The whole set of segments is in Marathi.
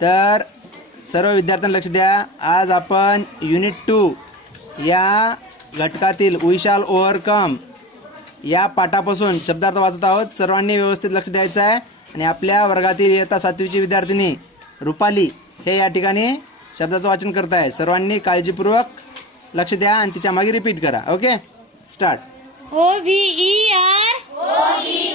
तर सर्व विद्यार्थ्यांना लक्ष द्या. आज आपण युनिट 2 या घटकातील वी शॅल ओव्हरकम या पाठापासून शब्दार्थ वाचत आहोत. सर्वांनी व्यवस्थित लक्ष द्यायचं आहे. आणि आपल्या वर्गातील इयत्ता 7वीची विद्यार्थिनी रुपाली हे या ठिकाणी शब्दाचं वाचन करत आहे. सर्वांनी काळजीपूर्वक लक्ष द्या आणि तिच्या मागे रिपीट करा. Okay, start. OVER COME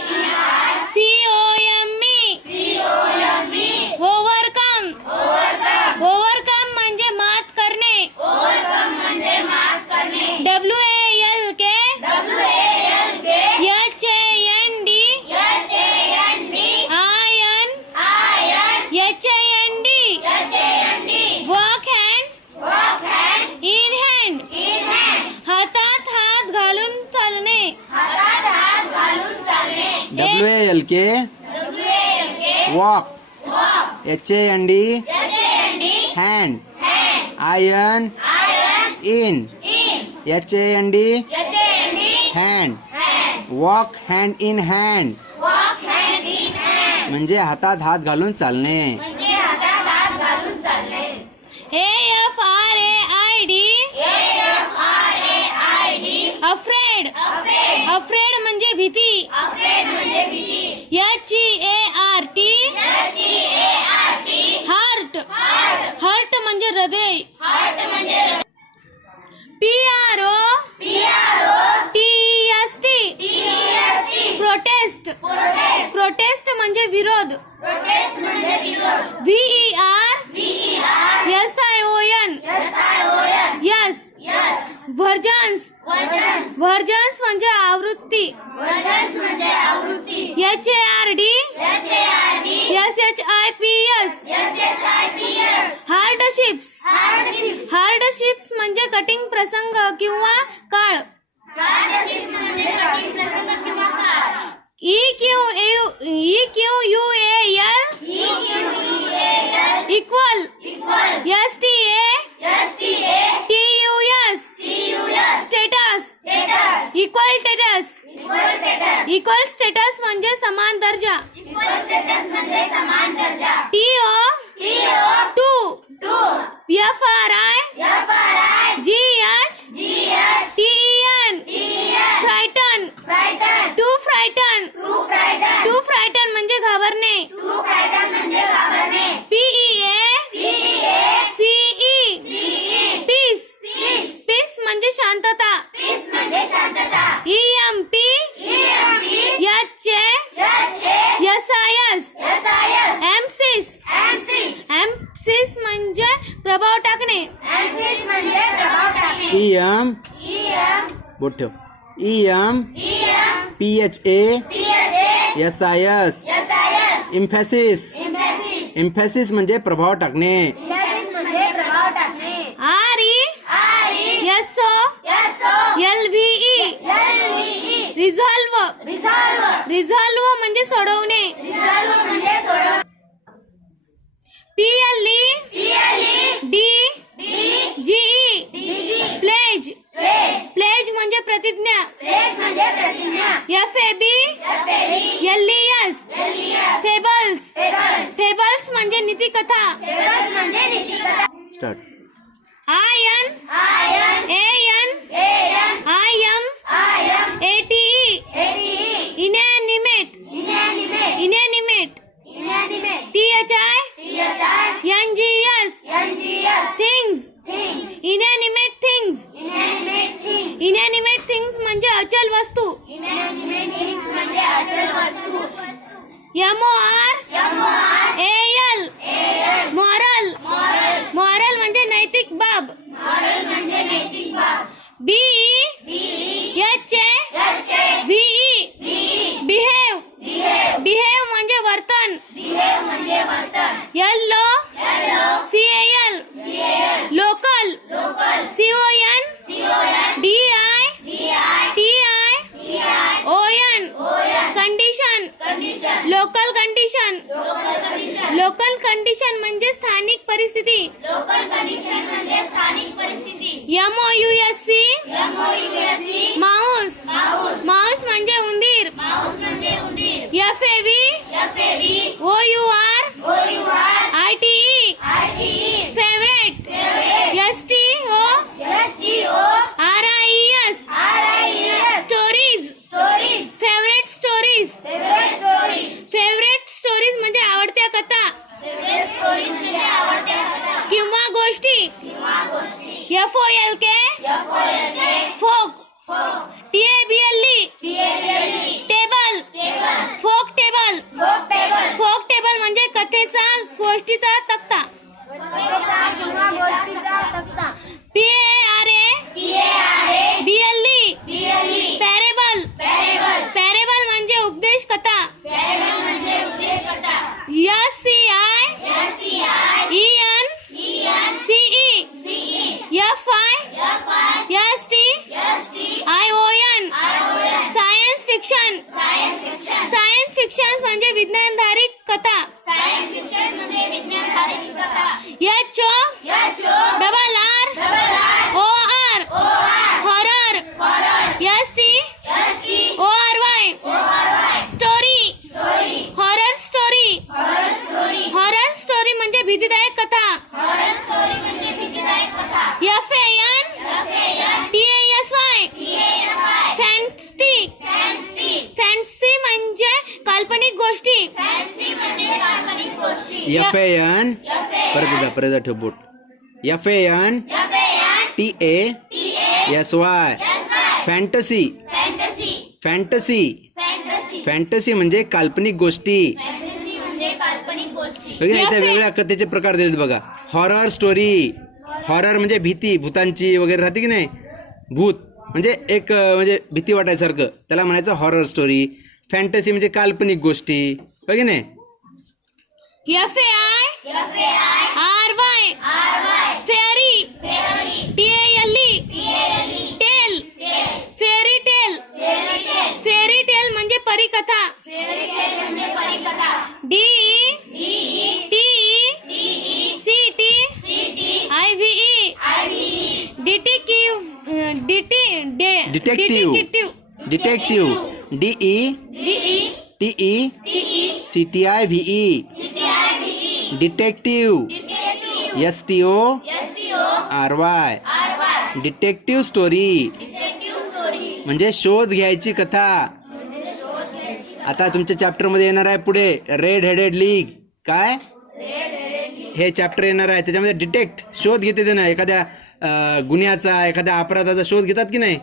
overcome म्हणजे मात करणे. WALK HAND walk hand in hand हातात हात घालून चालणे. WALK walk, HAND hand, IN in, HAND hand, walk hand in hand म्हणजे हातात हात घालून चालणे. AFRAID अफ्रेड म्हणजे भीती. हार्ट म्हणजे हृदय. प्रोटेस्ट म्हणजे विरोध. VERSION व्हर्जन्स म्हणजे आवृत्ती. HARDSHIPS हार्डशिप्स म्हणजे कठीण प्रसंग किंवा काळ. EQUAL equal. STATUS equal status म्हणजे समान दर्जा. TO FRI GH TEN frighten. To frighten म्हणजे घाबरणे. PEACE पीस म्हणजे शांतता. EMP एम्पसिस म्हणजे प्रभाव टाकणे. EM बोट ठेव. EM PHASIS इम्फॅसिस म्हणजे प्रभाव टाकणे. RESOLVE रिझॉल्व म्हणजे सोडवणे. PLEDGE प्लेज म्हणजे प्रतिज्ञा. FAB LES फेबल्स म्हणजे नीतिकथा. Start. IN AN IM ATE inanimate THI NGS things inanimate things म्हणजे अचल वस्तू. MORAL मॉरल म्हणजे नैतिक बाब. BEHAVE बिहेव म्हणजे वर्तन. CAL local. CONDITION condition. Local condition म्हणजे स्थानिक परिस्थिती. MOUSE माऊस म्हणजे उंदीर. FAV OUR ITE SCI EN CE FI ST ION science fiction म्हणजे विज्ञानधारित कथा HO double R OR horror ST ORY story horror story म्हणजे भीतीदायक कथा FAN TASY फॅन्सी म्हणजे काल्पनिक गोष्टी FAN परत एकदा ठेव बोट FAN TASY फॅन्टसी म्हणजे काल्पनिक गोष्टी. इथे वेगळ्या कथेचे प्रकार दिलेत बघा. हॉरर स्टोरी, हॉरर म्हणजे भीती, भूतांची वगैरे राहते की नाही, भूत म्हणजे एक म्हणजे भीती वाटायसारखं, त्याला म्हणायचं हॉरर स्टोरी. फॅन्टसी म्हणजे काल्पनिक गोष्टी, हो की नाही. FAI RY fairy TALE tale fairy tale म्हणजे परिकथा. Detective DETECTIVE detective STORY detective story म्हणजे शोध घ्यायची कथा. आता तुमच्या चॅप्टर मध्ये येणार आहे पुढे रेड हेडेड लीग. काय हे चॅप्टर येणार आहे, त्याच्यामध्ये डिटेक्ट शोध घेते ते ना, एखाद्या गुन्ह्याचा, एखाद्या अपराधाचा शोध घेतात की नाही.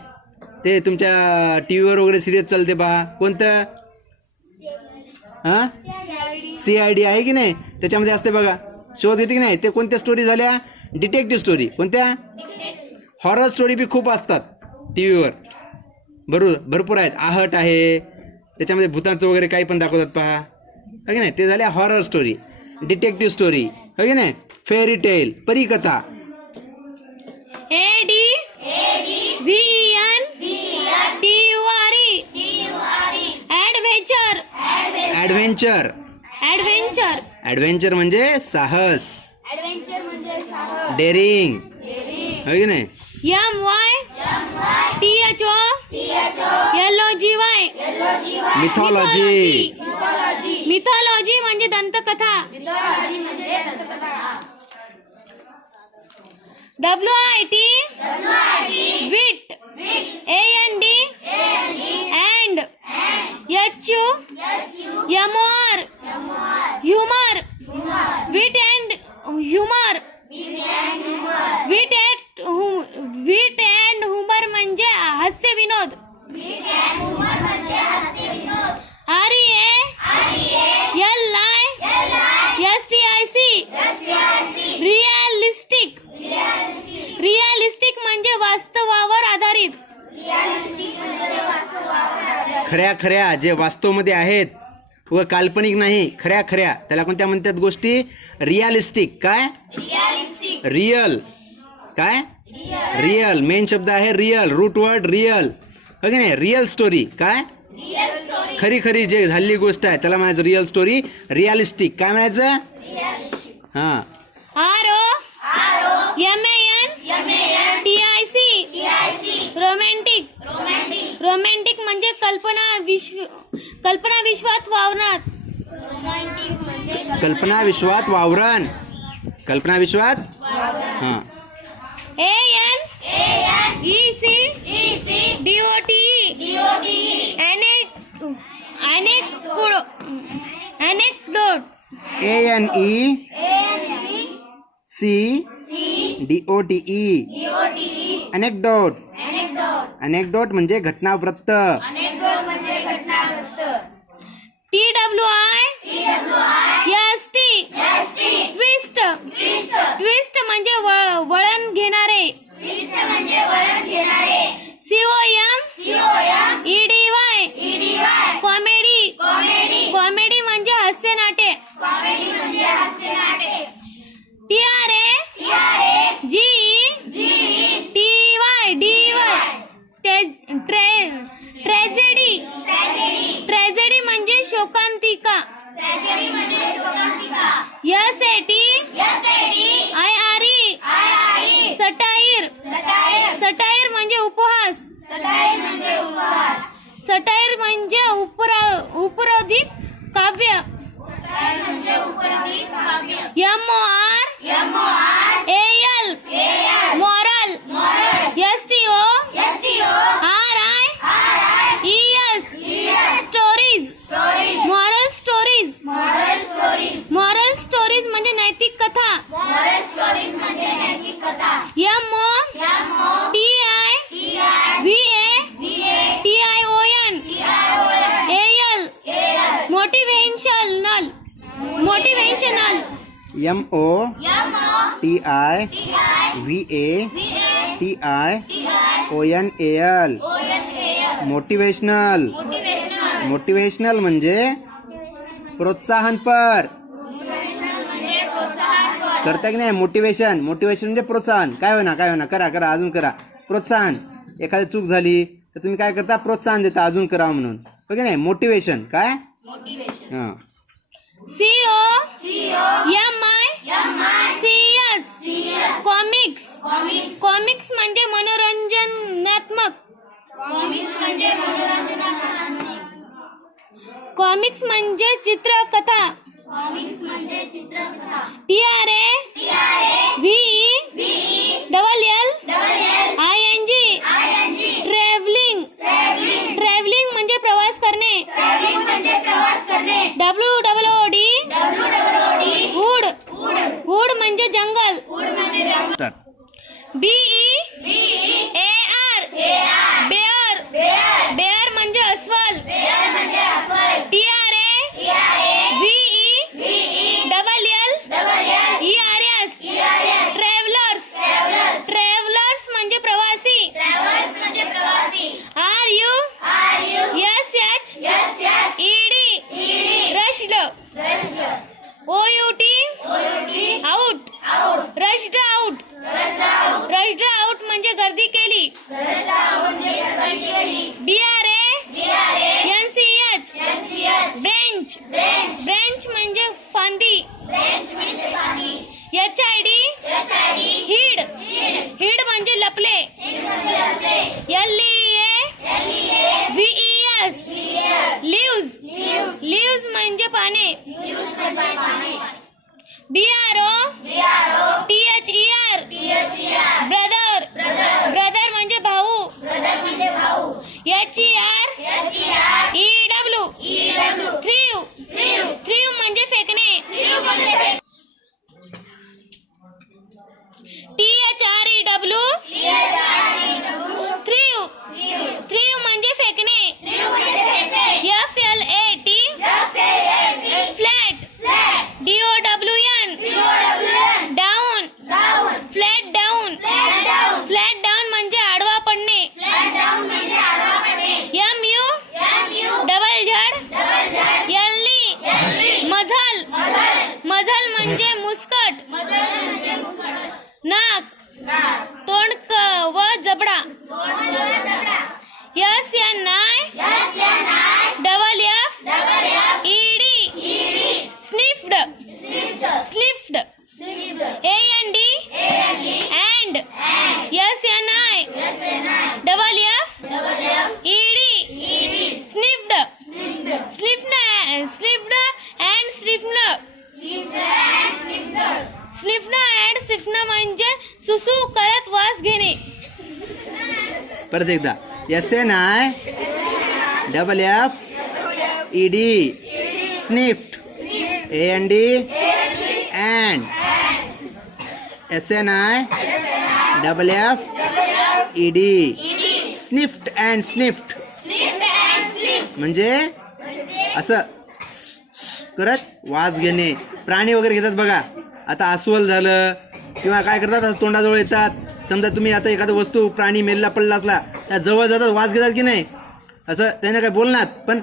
ते तुमच्या टीव्हीवर वगैरे सिरियल चालते पहा. कोणतं CID आहे की नाही, त्याच्यामध्ये असते बघा, शोध घेते की नाही. ते कोणत्या स्टोरी झाल्या, डिटेक्टिव्ह स्टोरी. कोणत्या, हॉरर स्टोरी बी खूप असतात टीव्हीवर, भरपूर आहेत. आहट आहे, त्याच्यामध्ये भूतांचं वगैरे काही पण दाखवतात पहा, हो की नाही. ते झाल्या हॉरर स्टोरी. डिटेक्टिव्ह स्टोरी, हो की नाही. फेरी टेल परिकथा. ऍडव्हेंचर म्हणजे साहस, डेअरिंग, हो की नाही. मिथॉलॉजी म्हणजे दंतकथा. WIT wit AND and HUMOR humour. Wit and humour wit and humour म्हणजे हास्य विनोद. रिअलिस्टिक म्हणजे वास्तवावर आधारित. खऱ्या जे वास्तवमध्ये आहेत व काल्पनिक नाही, खऱ्या त्याला कोणत्या म्हणतात गोष्टी, रिअलिस्टिक. काय रिअल, काय रिअल, मेन शब्द आहे रिअल, रूट वर्ड रिअल, हो की नाही. रिअल स्टोरी, काय खरी जे झालेली गोष्ट आहे त्याला म्हणायचं रिअल स्टोरी. रिअलिस्टिक काय म्हणायचं. हा ROMANTIC रोमॅन्टिक म्हणजे कल्पना विश्वात वावरणार. कल्पना विश्वात वावरण, हा. ANEC DOT anecdote ANECDOTE अनेक्डोट म्हणजे घटनावृत्त. TWIST ट्विस्ट म्हणजे वळण घेणारे. COM EDY कॉमेडी म्हणजे हास्य नाट्य. ट्रॅजेडी. ट्रॅजेडी म्हणजे शोकांतिका. सटायर. सटायर म्हणजे उपहास. सटायर म्हणजे उपरोधिक काव्य. MORAL moral. STORIES stories. moral stories. moral stories म्हणजे नैतिक कथा. motivational. MOTIVATIONAL motivational. मोटिवेशनल म्हणजे प्रोत्साहनपर. करता की नाही मोटिवेशन. मोटिवेशन म्हणजे प्रोत्साहन. काय होणार करा अजून करा. प्रोत्साहन. एखादी चूक झाली तर तुम्ही काय करता, प्रोत्साहन देता अजून करा म्हणून. हो की नाही. मोटिवेशन काय. हां. कॉमिक्स. कॉमिक्स म्हणजे मनोरंजनात्मक. कॉमिक्स म्हणजे चित्रकथा. TRAVELLING. ट्रॅव्हलिंग. ट्रॅव्हलिंग म्हणजे प्रवास करणे. WOOD. वूड. वूड म्हणजे जंगल. BEAR. बेअर. बेअर म्हणजे अस्वल. TRAVELLERS. ट्रॅव्हलर्स. ट्रॅव्हलर्स म्हणजे प्रवासी. RUSHED. Rushed. OUT. Out. Rushed out. Rushed out म्हणजे गर्दी केली. BRANCH. ब्रेंच. ब्रेंच म्हणजे फांदी. HID. हिड. हिड म्हणजे लपले. LEAVES. लीव्स म्हणजे पाने. BROTHER. ब्रदर. ब्रदर म्हणजे भाऊ. HEREW. थ्रीव म्हणजे फेकणे. THREW. थ्रीव म्हणजे फेकणे. FLAT. Flat. DOWN. Down. Flat down. Flat down म्हणजे आडवा पडणे. MUZZ. मझल. मझल म्हणजे मुस्कट. नाक. तोंड व जबडा. SNIFFED. Sniffed. Sniffed. AND. and. SNIFFED. Sniffed. Sniffed and sniffed म्हणजे सुसू करत वास घेणे. परत एकदा. SNIFFED. Sniffed. AND and. SNIFFED. Sniffed and sniffed म्हणजे असं करत वास घेणे. प्राणी वगैरे घेतात बघा. आता अस्वल झालं किंवा काय करतात, असं तोंडाजवळ येतात. समजा तुम्ही आता एखादा वस्तू प्राणी मेलेला पडला असला त्या जवळ जातात, वास घेतात की नाही. असं त्याने काय बोलणार पण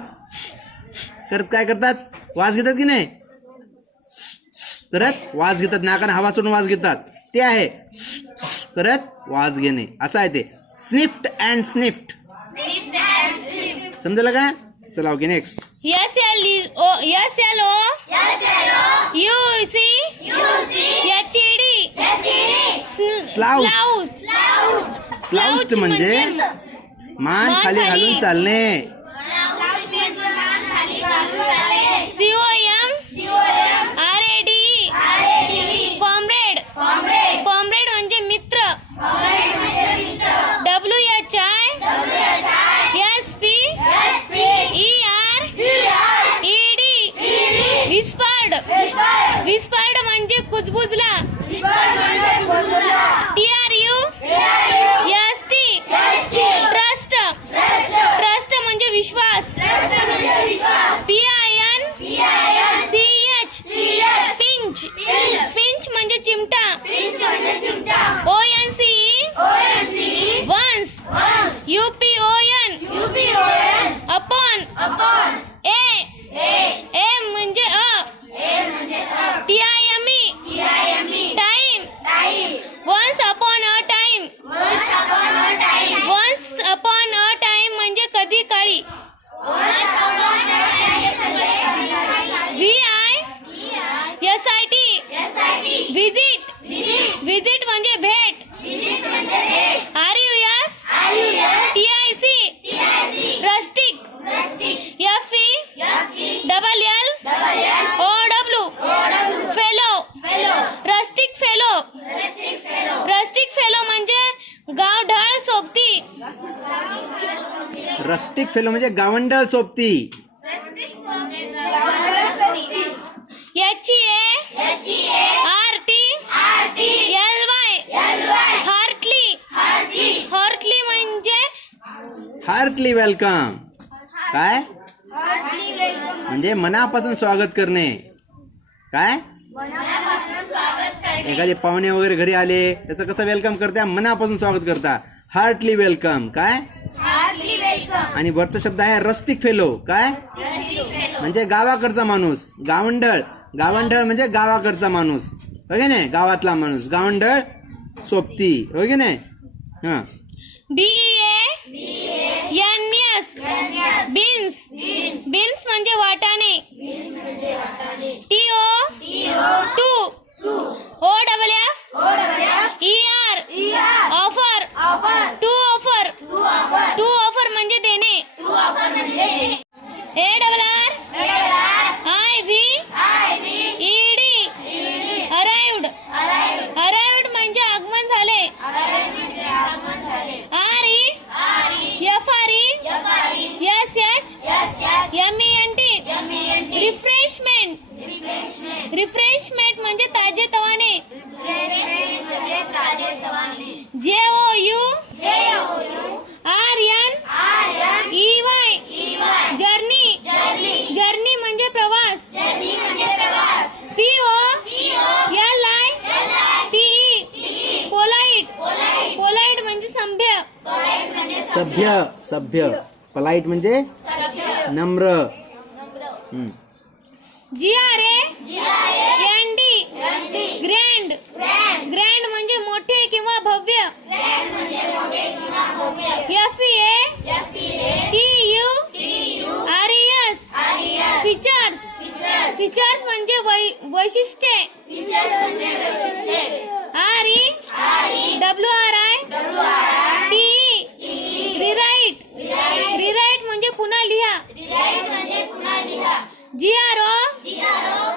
करत काय करतात, वास घेतात की नाही. करत वास घेतात, नाकाने हवा सोडून वास घेतात, ते आहे करत वास घेणे, असं आहे ते. स्निफ्ट अँड स्निफ्ट, समजलं का? चला okay next. SLO UC HED स्लाउस्ट. स्लाउस्ट म्हणजे मान खाली घालून चालणे. COM RAD कॉम्रेड म्हणजे मित्र. WHI SP ED विस्पर्ड म्हणजे कुजबुजला. TRU ST ट्रस्ट म्हणजे विश्वास. PIN CH पिंच म्हणजे चिमटा. ONCE once. UPON upon. A म्हणजे TIME time. Once upon a time म्हणजे कधी काळी. VISIT विजिट म्हणजे भेट. RUS TIC rustic. FELLOW rustic fellow म्हणजे गावढळ सोबती. रस्टिक फेलो म्हणजे गावंडळ सोबती. HEA RT LY हार्टली म्हणजे हार्टली वेलकम. काय म्हणजे मनापासून स्वागत करणे. काय एखादे पाहुणे वगैरे घरी आले त्याचं कसं वेलकम करता? मनापासून स्वागत करता, हार्टली वेलकम. काय आणि वरचा शब्द आहे रस्टिक फेलो. काय म्हणजे गावाकडचा माणूस. गावंढळ म्हणजे गावाकडचा माणूस, हो की नाही? गावातला माणूस गावंढळ सोबती, हो की नाही? हा. BEA NS बीन्स म्हणजे वाटाणे. TO OWF ER offer. To offer म्हणजे देणे. ARR IV ED अराइव्ड म्हणजे आगमन झाले. FRE SH MENT रिफ्रेशमेंट म्हणजे ताजे तवाने. JOU RN EY जर्नी म्हणजे प्रवास. PO LI TE पोलाइट म्हणजे सभ्य. पोलाइट म्हणजे नम्र. GRA ND ग्रँड म्हणजे मोठे किंवा भव्य. FEA TU RES फीचर्स म्हणजे वैशिष्ट्ये. RE WRI TE रिराइट म्हणजे पुन्हा लिहा. GRO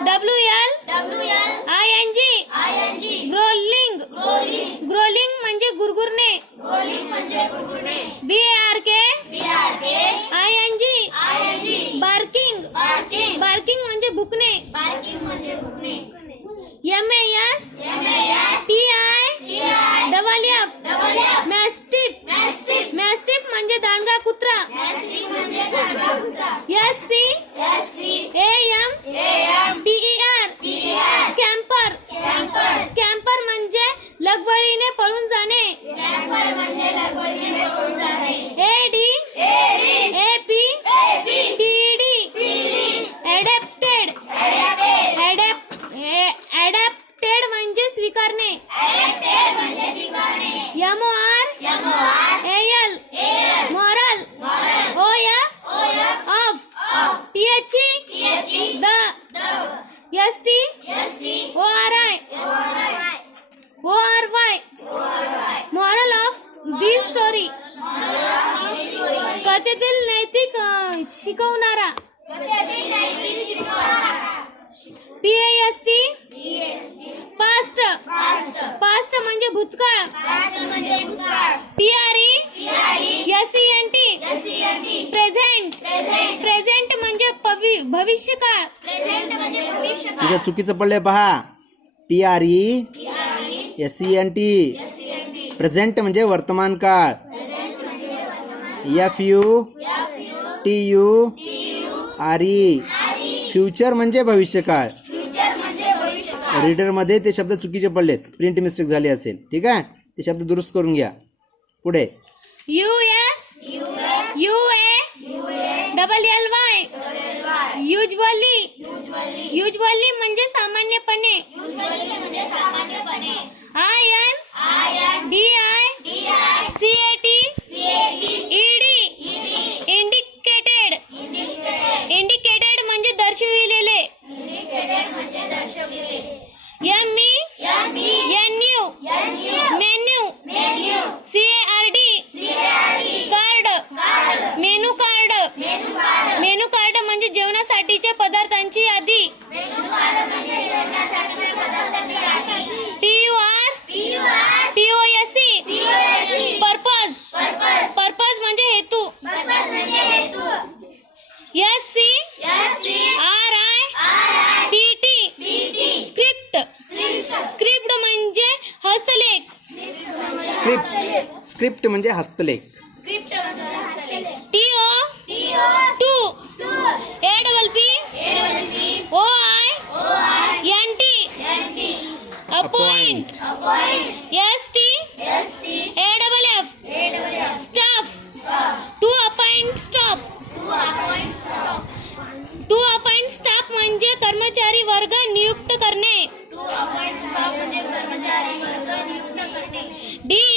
WL ING ग्रोलिंग म्हणजे गुरगुरणे. BARK ING बार्किंग म्हणजे भुकणे. MAS TIFF मॅस्टिफ म्हणजे दांडगा कुत्रा. SC AM BER स्कॅम्पर म्हणजे लगबळीने पळून जाणे. AD AP TD ST ORI ORY Moral of this story कथेतील नैतिक शिकवणारा PAST पास्ट म्हणजे भूतकाळ PRE SENT प्रेझेंट म्हणजे भविष्यकाळ तिथे चुकीचं पडलंय पहा. PRE SENT प्रेझेंट म्हणजे वर्तमान काळ. FUTURE फ्युचर म्हणजे भविष्यकाळ. रीडर मध्ये ते शब्द चुकीचे पडलेत, प्रिंट मिस्टेक झाली असेल. ठीक आहे, ते शब्द दुरुस्त करून घ्या. पुढे US UA LLY युजली म्हणजे सामान्यपणे INDI CAT ED इंडिकेटेड म्हणजे दर्शविलेले menu CARD card menu card म्हणजे जेवणासाठीच्या पदार्थांची यादी पर्पज म्हणजे हेतू स्क्रिप्ट म्हणजे हस्तलेख स्क्रिप्ट म्हणजे हस्तलेख. Appoint STAFF Staff To appoint staff म्हणजे कर्मचारी वर्ग नियुक्त करणे DESIGN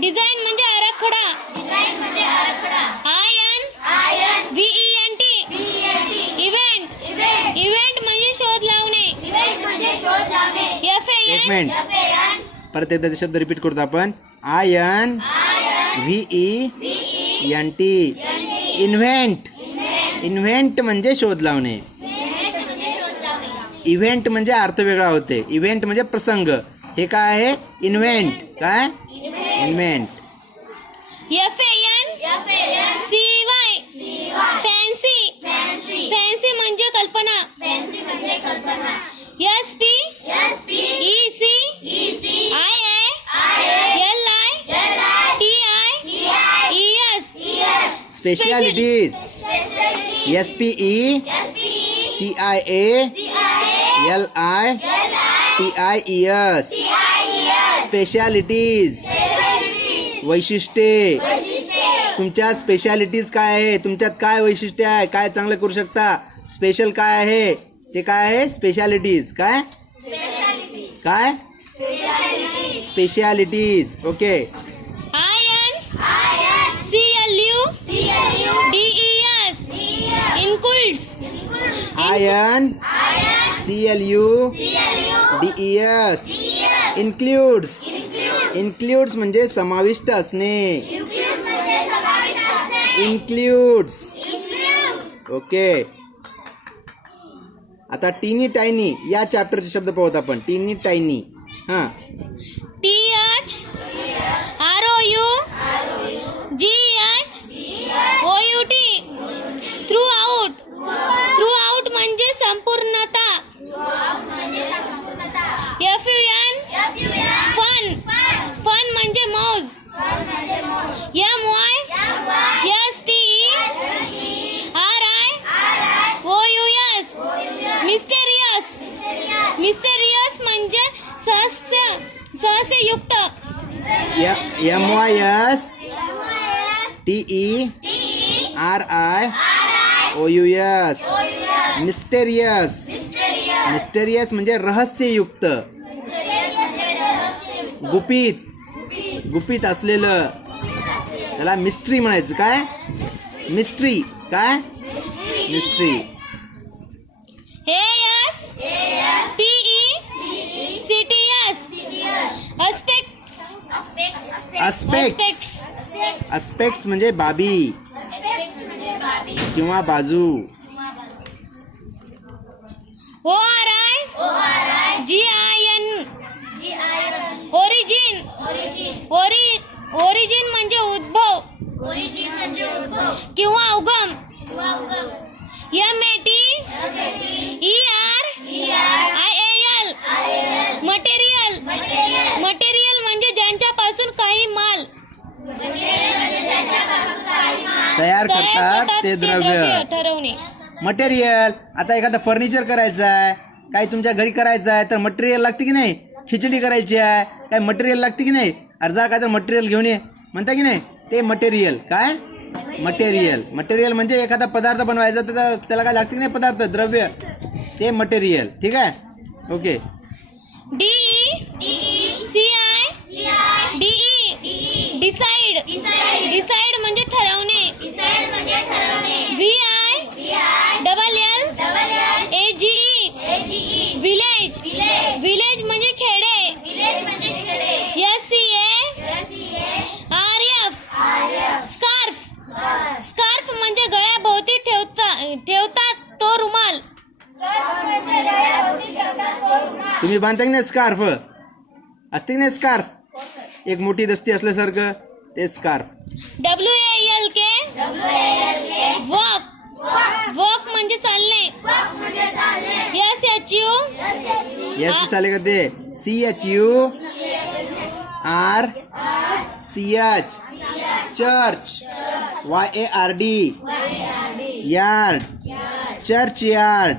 डिझाइन म्हणजे आराखडा INVENT इव्हेंट म्हणजे शोध लावणे एक मिनिट, परत एकदा ते शब्द रिपीट करतो आपण. INVENT इन्व्हेंट म्हणजे शोध लावणे. इव्हेंट म्हणजे अर्थ वेगळा होते. इव्हेंट म्हणजे प्रसंग. हे काय आहे? इन्व्हेंट. काय? इन्व्हेंट. फॅन्सी म्हणजे कल्पना स्पेशालिटीज SPECIALITIES स्पेशालिटीज वैशिष्ट्ये. तुमच्या स्पेशालिटीज काय आहे? तुमच्यात काय वैशिष्ट्य आहे? काय चांगलं करू शकता? स्पेशल काय आहे? ते काय आहे? स्पेशालिटीज. काय स्पेशालिटीज. ओके. INCLUDES इन्क्लूड्स म्हणजे समाविष्ट असणे. इन्क्लूड्स. ओके. आता टीनी टायनी या चॅप्टरचे शब्द पाहूत आपण. टीनी टायनी. हां. THROUGHOUT थ्रूआउट म्हणजे संपूर्णता. फन म्हणजे मौज. MYSTERIOUS म्हणजे सहस्ययुक्त. MYSTERIOUS मिस्टेरियस म्हणजे रहस्ययुक्त. गुपित असलेलं, त्याला मिस्ट्री म्हणायचं. काय? मिस्ट्री. काय मिस्ट्री. अस्पेक्ट्स म्हणजे बाबी किंवा बाजू. ओरिजिन म्हणजे उद्भव किंवा उगम. MATERIAL मटेरियल म्हणजे ज्यांच्यापासून काही माल तयार करतात ते द्रव्य. ठरवणे. मटेरियल. आता एखादं फर्निचर करायचं आहे, काही तुमच्या घरी करायचं आहे तर मटेरियल लागते की नाही. खिचडी करायची आहे, काय मटेरियल लागते की नाही. अर्जा काय तर मटेरियल घेऊन ये म्हणता की नाही. ते मटेरियल. काय मटेरियल. मटेरियल म्हणजे एखादा पदार्थ बनवायचा तर त्याला काय लागते की नाही पदार्थ द्रव्य, ते मटेरियल. ठीक आहे. ओके. डिसाइड म्हणजे ठरवणे. विलेज म्हणजे खेडे. स्कार्फ म्हणजे गळ्याभोवती ठेवतात तो रुमाल. तुम्ही बांधता की नाही स्कार्फ असते की नाही. स्कार्फ एक मोठी दस्ती असल्यासारखं ते स्कार्फ. WALK वॉक म्हणजे चालणे. यस चाले का ते. CHURCH church. YARD yard. Church yard.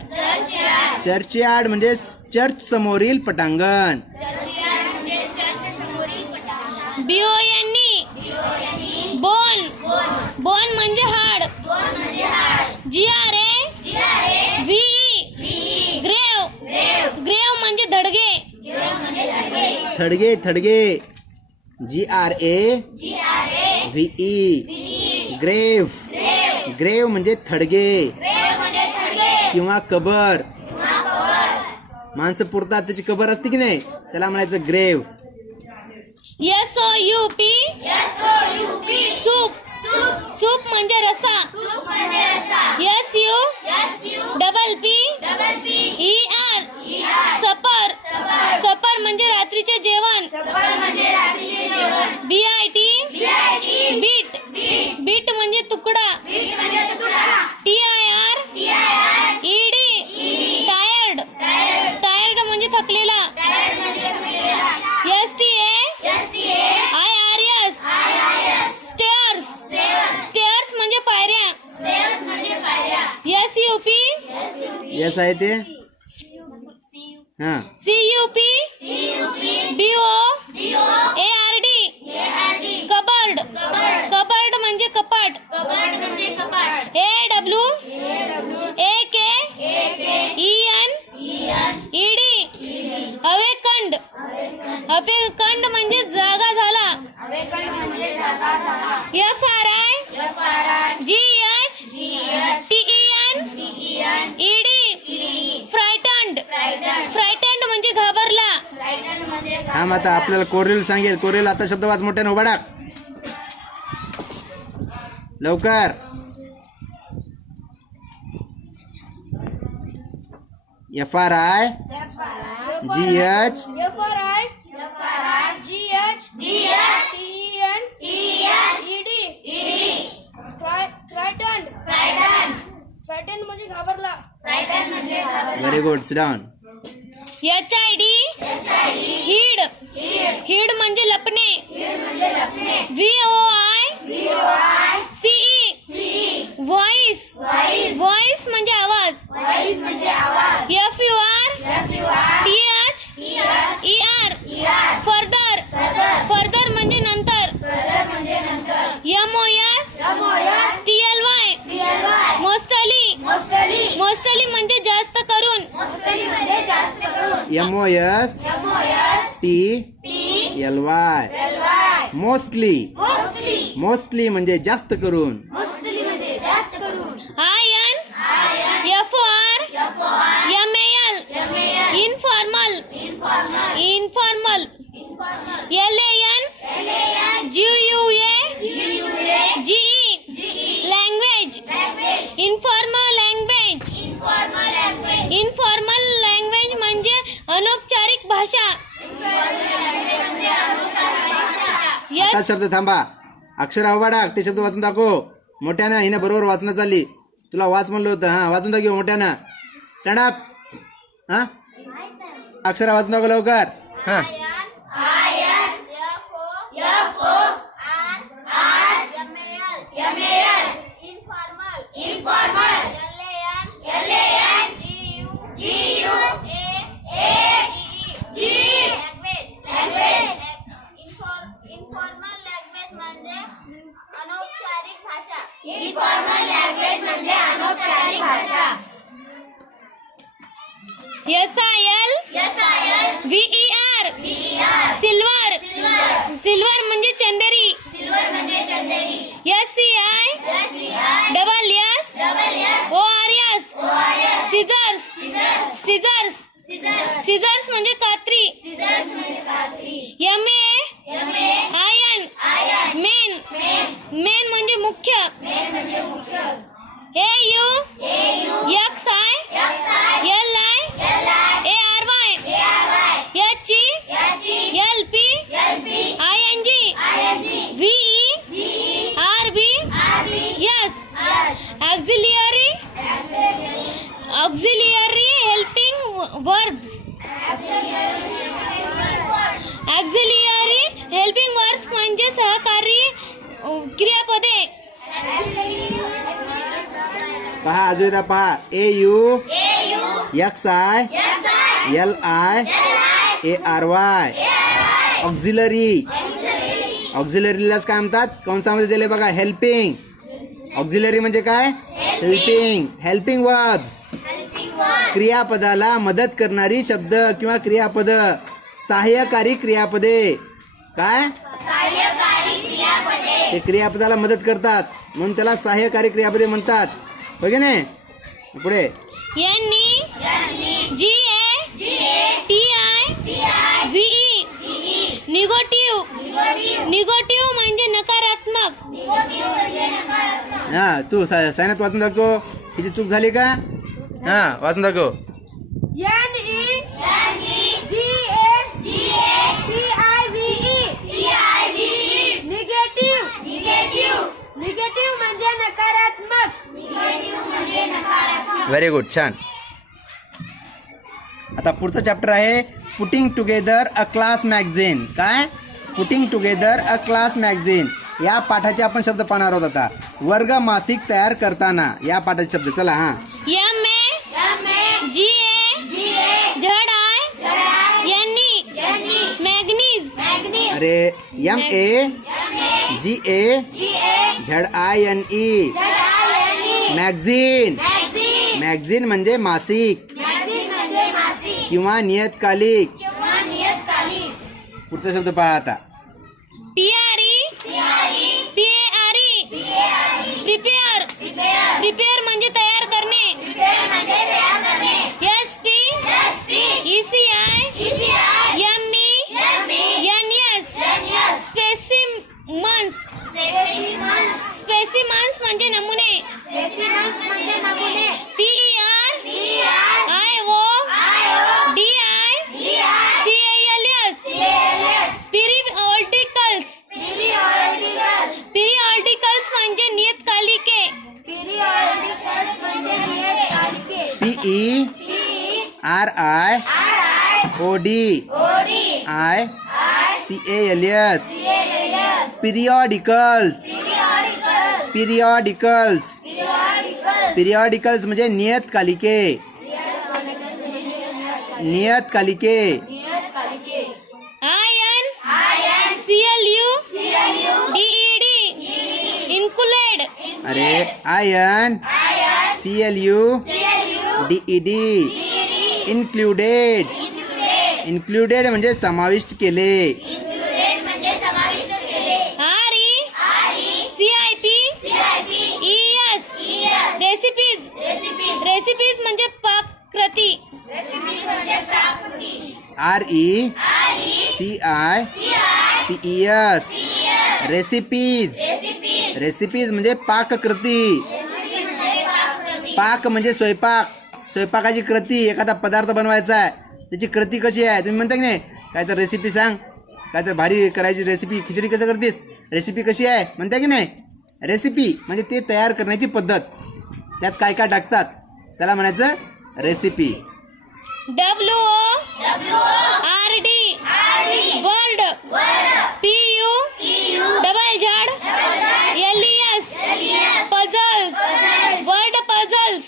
Church yard म्हणजे चर्च समोरील पटांगण. बोन म्हणजे हाड. ग्रेव म्हणजे धडगे. थडगे. GRAVE ग्रेव म्हणजे थडगे किंवा कबर. माणसं पुरतात त्याची कबर असते की नाही, त्याला म्हणायचं ग्रेव. सूप म्हणजे रसा. सपर म्हणजे रात्रीचे जेवण. बीट म्हणजे तुकडा. टायर्ड म्हणजे थकलेला. स्टेअर्स म्हणजे पायऱ्या. यस आहे ते. हा. CUP BOARD कबर्ड म्हणजे कपाट. AWAKENED अवेकंड म्हणजे जागा झाला. FRIGHTENED फ्रायटंड म्हणजे घाबरला. हा मग आता आपल्याला कोरेल सांगेल. कोरेल आता शब्द वाच मोठ्याने उभाडा लवकर. FRIGHTENED फ्रायटंड म्हणजे घाबरला. Very good. Sit down. HID hid म्हणजे लपणे. VOICE व्हॉइस म्हणजे आवाज. फर्दर म्हणजे नंतर. मोस्टली म्हणजे जास्त करून. MOSTLY मोस्टली म्हणजे जास्त करून. Ion FOR MAL informal LAN GUA GE language informal language म्हणजे अनौपचारिक भाषा. आता शब्द थांबा, अक्षर अवघड ते शब्द वाचून दाखव मोठ्यानं. हिनं बरोबर वाचणं चालली, तुला वाच म्हणलं होतं. हा वाचून दाखव मोठ्यानं. Stand up. हा अक्षर वाचून दाखव लवकर. हा इन्फॉर्मल लँग्वेज म्हणजे अनौपचारिक भाषा. SIL VER सिल्वर म्हणजे चंदेरी. SCI ORS सिझर्स म्हणजे कात्री. MA आयन मेन म्हणजे मुख्य. AU XI LI ARY HE LP ING VE RB yes auxiliary helping verbs म्हणजे सहकारी क्रियापदे. पहा अजून पहा. AU XI LI ARY ऑक्झिलरीलाच काय म्हणतात, कंसामध्ये दिले बघा हेल्पिंग. ऑक्झिलरी म्हणजे काय, हेल्पिंग वर्ब्स, क्रियापदाला मदत करणारी शब्द किंवा क्रियापद. सहाय्यकारी क्रियापदे काय, ते क्रियापदाला मदत करतात म्हणून त्याला सहाय्यकारी क्रियापदे म्हणतात. हो की नाही. पुढे निगेटिव्ह म्हणजे नकारात्मक. हा तू सायनात वाचून दाखव, हिची चूक झाली का. हा वाचून दाखव. निगेटिव्ह म्हणजे नकारात्मक. व्हेरी गुड, छान. आता पुढचं चॅप्टर आहे putting together a class magazine. काय, putting together a class magazine. या पाठाचे आपण शब्द पाहणार आहोत आता. वर्ग मासिक तयार करताना या पाठाचे शब्द. चला. हा अरे MAGAZINE मॅगझिन म्हणजे मासिक किंवा नियतकालिक. पुढचा शब्द पहा आता. प्रिपेअर म्हणजे तयार करणे. SP ECI ME NS स्पेसिमन्स म्हणजे नमुने. PER IO DI CALS पिरिऑडिकल्स म्हणजे नियतकालिके. PERIODICALS पिरिऑडिकल्स म्हणजे नियतकालिके. Ion CLU DED include. अरे आयन CLU DED इन्क्लुडेड म्हणजे समाविष्ट केले. RE CIP ES RECIPES. Recipes. Recipes म्हणजे पाककृती. पाक म्हणजे स्वयंपाक. स्वयंपाकाची कृती. एखादा पदार्थ बनवायचा आहे त्याची कृती कशी आहे तुम्ही म्हणता की नाही, काय तर रेसिपी सांग, काय तर भारी करायची रेसिपी, खिचडी कसं करतेस, रेसिपी कशी आहे म्हणता की नाही. रेसिपी म्हणजे ते तयार करण्याची पद्धत, त्यात काय काय टाकतात त्याला म्हणायचं recipe. WORD word. PU double झाड LES puzzles. Word puzzles.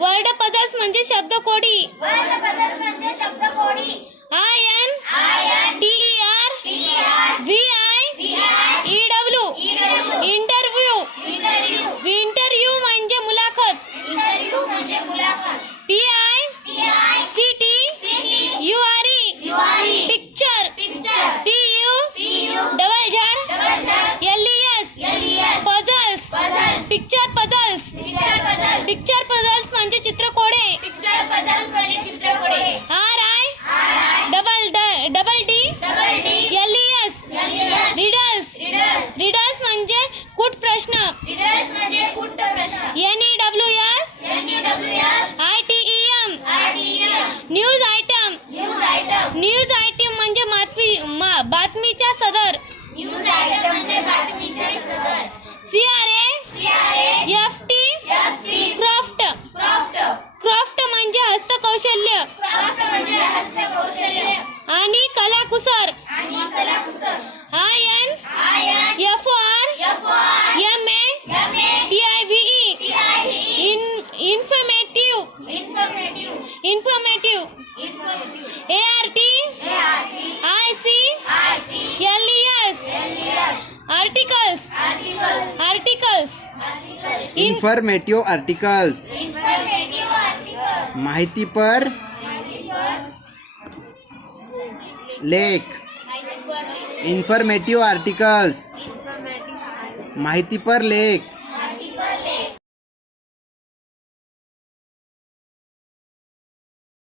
Word puzzles म्हणजे शब्दकोडी. INTERVIEW interview. इंटरव्ह्यू म्हणजे मुलाखत. PICTURE picture. PU डबल झाड LES puzzles. Picture puzzles. Picture puzzles म्हणजे चित्रकोडे. RIDD LES riddles. रिडल्स म्हणजे कूट प्रश्न. NEWS ITEM news item. News item म्हणजे बातमीच्या सदर. CRA FT craft. क्राफ्ट म्हणजे हस्तकौशल्य आणि कलाकुसर. INFOR MA TIVE informative. ART IC LES articles. Informative articles. माहितीपर लेख. इन्फॉर्मेटिव्ह आर्टिकल्स माहितीपर लेख.